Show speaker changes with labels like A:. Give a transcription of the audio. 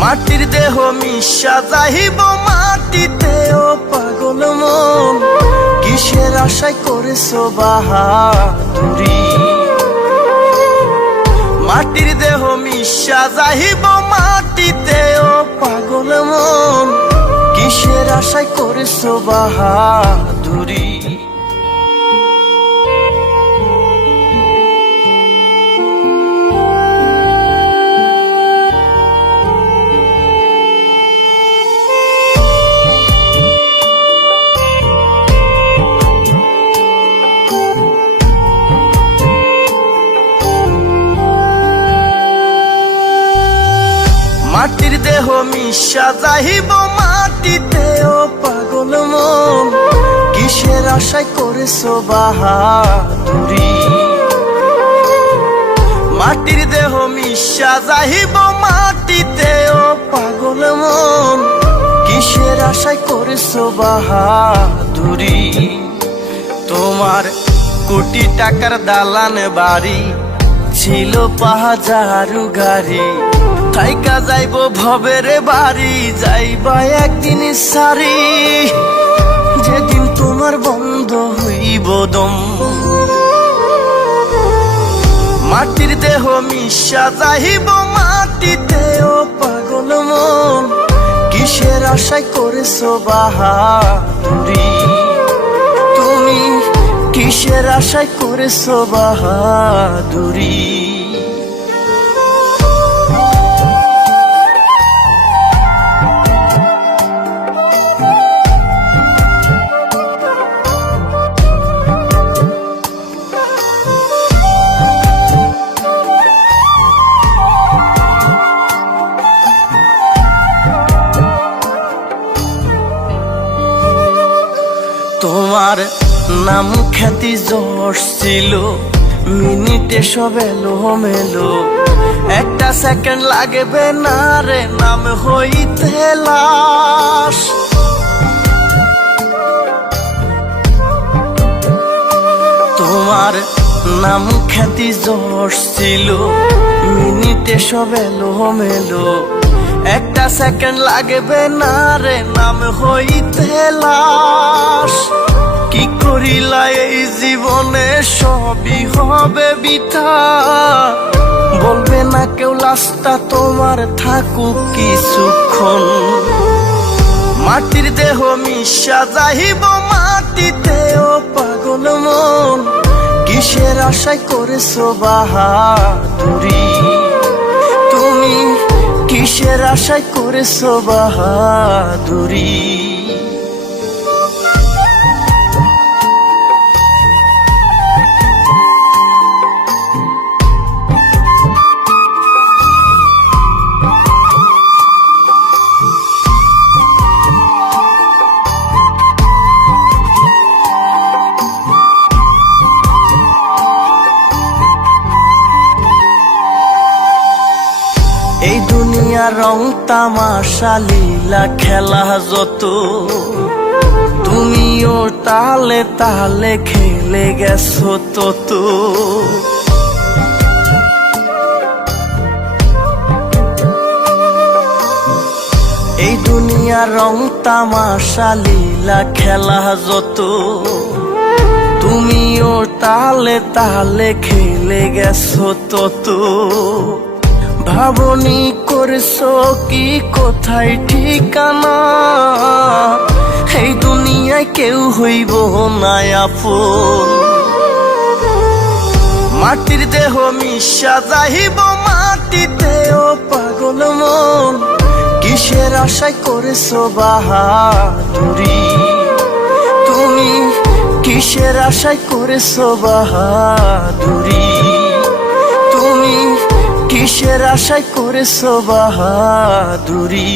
A: মাটির দেহ মিশা যাইব মাটিতে, ও পাগল মন। কিসের আশায় করেছ বাহাদুরি? মাটির দেহ মিশা মাটিতে, ও পাগল মন। কিসের আশায় করেছ বাহাদুরি? দেহ মিশা যাইব মাটিতে, ও পাগল মন। কিসের আশায় করেছ বাহাদুরি? মাটির দেহ মিশা যাইব মাটিতে, ও পাগল মন। কিসের আশায় করেছ বাহাদুরি? তোমার কোটি টাকার দালান বাড়ি ছিল পাহাজারু গাড়ি। থাইকা যাইব ভবের বাড়ি, যাইবা একদিন সারি। যেদিন তোমার বন্ধ হইব দম। মাটির দেহ মিশা যাইব মাটিতে, ও পাগল মন। কিসের আশায় করেছ বাহাদুরি? তুমি কিসের আশায় করেছ বাহাদুরি? তোমার নাম খ্যাতি যশ ছিল। মিনিটে সব এলো মেলো একটা সেকেন্ড লাগবে না রে, নাম হইতে লাশ। তোমার নাম খ্যাতি যশ ছিল। মিনিটে সব এলো মেলো একটা সেকেন্ড লাগবে না রে, নাম হইতে লাশ। সবই হবে বিথা। বলবে না কেউ, লাশটা তোমার থাকুক কিছুক্ষণ। মাটির দেহ মিশা যাইব মাটিতে, ও পাগল মন। কিসের আশায় করেছ বাহাদুরি? তুমি কিসের আশায় করেছ বাহাদুরি? দুনিয়া রং তামাশা, লীলা, খেলা, যত। তুমিও তালে তালে খেলে গেছো তত। এই দুনিয়া রং তামাশা, লীলা, খেলা, যত। তুমিও তালে তালে খেলে গেছো তত। ভাবনি করছ কি? কোথায় ঠিকানা? এই দুনিয়ায় কেউ হইব না আপন। মাটির দেহ মিশা যাইব মাটিতে ও পাগল মন। কিসের আশায় করেছ বাহাদুরি? তুমি কিসের আশায় করেছ বাহাদুরি? তুমি আশায় করেছ বাহাদুরি।